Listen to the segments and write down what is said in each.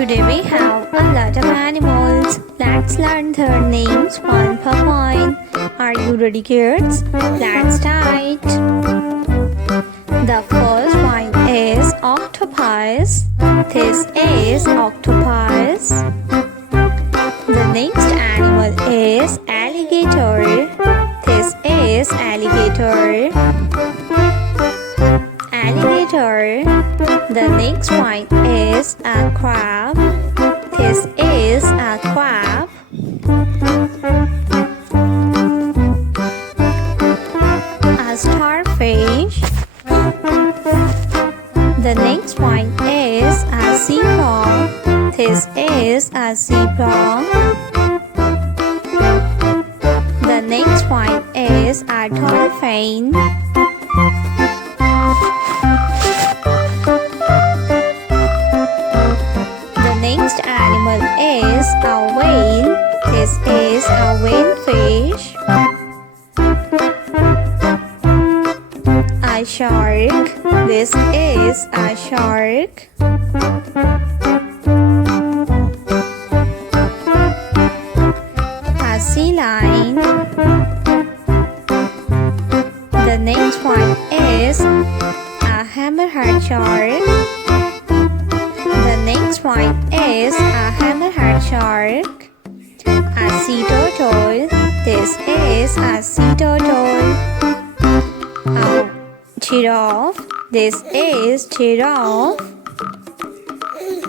Today we have a lot of animals. Let's learn their names one per one. Are you ready, kids? Let's start. The first one is octopus. This is octopus. The next animal is alligator. This is alligator. Alligator. The next one is a crab. This is a crab. A starfish. The next one is a zebra. This is a zebra. The next one is a dolphin. The next animal is a whale. This is a whale fish. A shark. This is a shark. A sea lion. The next one is a hammerhead shark. The next one is a hammerhead shark. A sea turtle. This is a sea turtle. A giraffe. This is giraffe.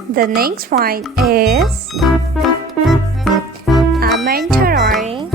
The next one is a manta ray.